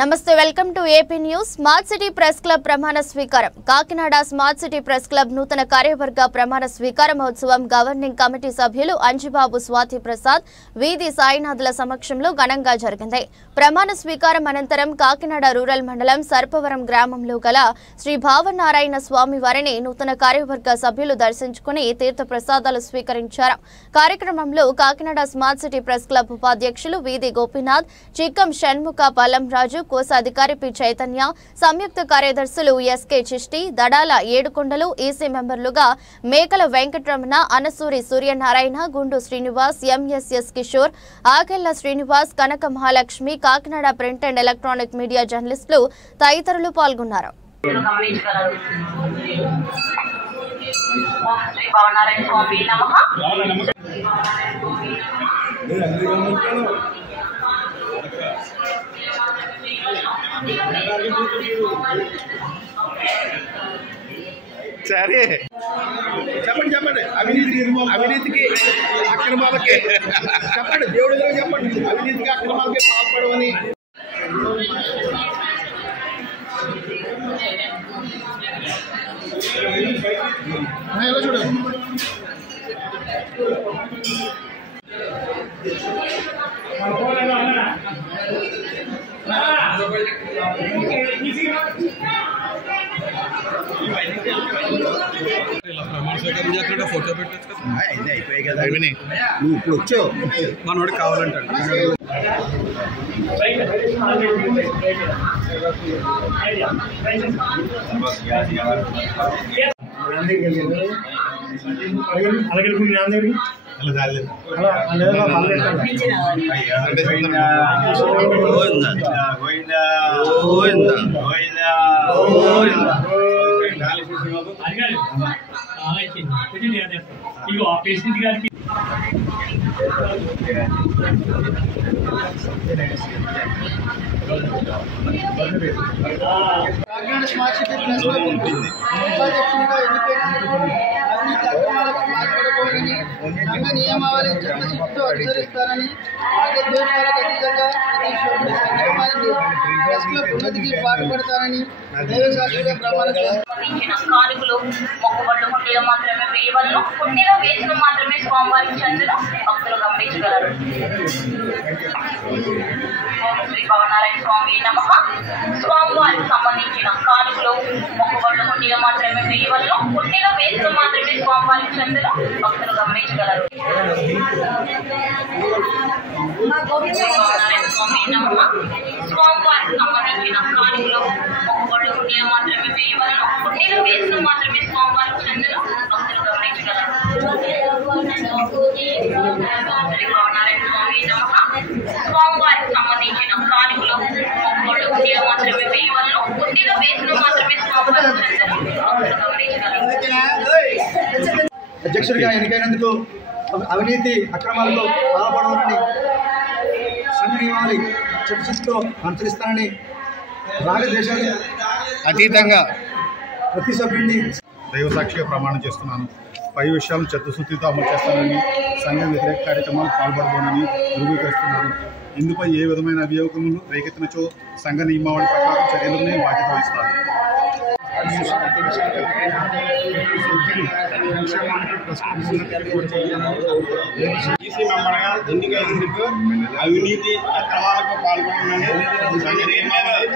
నమస్తే welcome to AP news. Smart city press club ప్రమాణ స్వీకారం. Kakinada smart city press club నూతన కార్యవర్గ ప్రమాణ స్వీకార మహోత్సవం గవర్నింగ్ కమిటీ సభ్యులు అంజిబాబు, స్వాతి ప్రసాద్, వీధి సాయినాథుల సమక్షంలో ఘనంగా జరిగింది. ప్రమాణ స్వీకారం అనంతరం కాకినాడ రూరల్ మండలం సర్పవరం గ్రామంలో గల శ్రీ భావనారాయణ స్వామి వారిని నూతన కార్యవర్గ సభ్యులు దర్శించుకుని తీర్థ ప్రసాదాలు స్వీకరించారు. కార్యక్రమంలో Kakinada smart city press club ఉపాధ్యక్షులు వీధి గోపీనాథ్, చిక్కం షణ్ముఖ, పల్లం రాజు, కోశాధికారి పి చైతన్య, సంయుక్త కార్యదర్శులు ఎస్కే చిష్టి, దడాల ఏడుకొండలు, ఈసీ మెంబర్లుగా మేకల వెంకటరమణ, అనసూరి సూర్యనారాయణ, గుండు Srinivas, MSS Kishore, Akella Srinivas, Kanaka Mahalakshmi, Kakinada print and electronic media జర్నలిస్టులు తదితరులు పాల్గొన్నారు. సరే చెప్పండి చెప్పండి. అవినీతికి అక్రమాలకి చెప్పండి. దేవుడి దగ్గర చెప్పండి. అవినీతికి అక్రమాలకి పాల్పడమని ఎలా చూడండి. ఫోటో పెట్టచ్చు కదా, అయిపోయాయి కదా. నువ్వు ఇప్పుడు వచ్చావు, మనోడు కావాలంటాడు. పేషెంట్ గారికి Kakinada smart city press club ఉపాధ్యక్షునిగా ఎన్నికైనందుకు అవినీతి అక్రమాలకు పాల్పడకూడదని, సంఘ నియమావళి చిత్తశుద్ధితో అనుసరిస్తారని, మార్గద్వేషాలకు అతీతంగా ప్రతి సభ్యుడి సంక్షేమానికి ప్రెస్ క్లబ్ ఉన్నతికి పాటుపడతారని దైవశాస్త్రిగా ప్రమాణం చేస్తారు. కానుకలు మొక్కుబళ్ళు కుండీలో మాత్రమే వేయవలను, కుండీలో వేసిన మాత్రమే స్వామివారికి చెందిన భక్తులు గమనించగలరు. శ్రీ భావనారాయణ స్వామి నమః. స్వామివారికి సంబంధించిన కానుకలు మొక్కుబళ్ళు కుండీలో మాత్రమే వేయవలను, కుండీలో వేసిన మాత్రమే స్వామివారికి చెందిన భక్తులు గమనించగలరు. శ్రీ భావనారాయణ స్వామి నమః. స్వామివారికి సంబంధించిన కానుకలు మొక్కుబళ్ళు కుండీలో మాత్రమే వేయవలను, కుండీలో వేసిన మాత్రమే స్వామివారికి చెందిన భక్తులు గమనించగలరు. శ్రీ భావనారాయణ స్వామి నమః. స్వామివారికి సంబంధించిన కానుకలు మొక్కుబళ్ళు కుండీలో మాత్రమే వేయవలను, కుండీలో వేసిన మాత్రమే స్వామివారికి చెందిన భక్తులు గమనించగలరు. అధ్యక్షుడిగా ఎన్నికైనందుకు అవినీతి అక్రమాలకు పాల్పడవలని, సంఘ నియమావళి చిత్తశుద్ధితో అనుసరిస్తానని, రాగద్వేషాలు అతీతంగా ప్రతి సభ్యుడిని దైవసాక్షిగా ప్రమాణం చేస్తున్నాను. పై విషయాలను చిత్తశుద్ధితో అమలు చేస్తానని, సంఘ వ్యతిరేక కార్యక్రమాలు పాల్పడబోనని ధృవీకరిస్తున్నాను. ఇందుపై ఏ విధమైన అభియోగములు రేకెత్తినచో సంఘ నియమావళి ప్రకారం చర్యలని బాధ్యత వహిస్తాను. ఈసీ మెంబర్గా ఎన్నికైనందుకు అవినీతి అక్రమాలకు పాల్గొనమని సంఘ నియమావళి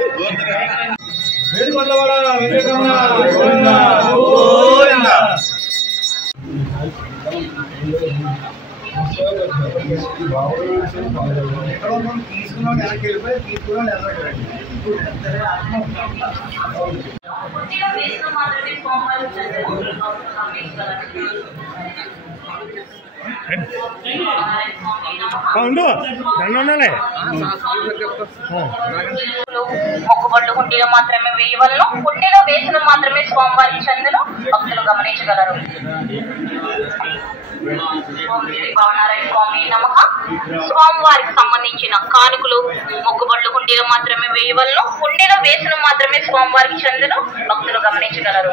కుండీలో వేసిన మాత్రమే స్వామివారికి చెందిన భక్తులు గమనించగలరు. మొక్కుబళ్ళు కుండీలో మాత్రమే వేయవలను, కుండీలో వేసిన మాత్రమే స్వామివారికి చెందిన భక్తులు గమనించగలరు. శ్రీ భావనారాయణ స్వామి నమః. స్వామివారికి సంబంధించిన కానుకలు మొక్కుబళ్ళు కుండీలో మాత్రమే వేయవలను, కుండీలో వేసిన మాత్రమే స్వామివారికి చెందిన భక్తులు గమనించగలరు.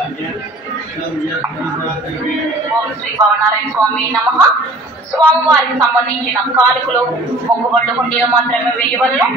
ఓం శ్రీ భావనారాయణ స్వామి నమః. స్వామివారికి సంబంధించిన కానుకలు మొక్కుబళ్ళు కుండీలో మాత్రమే వేయవలను,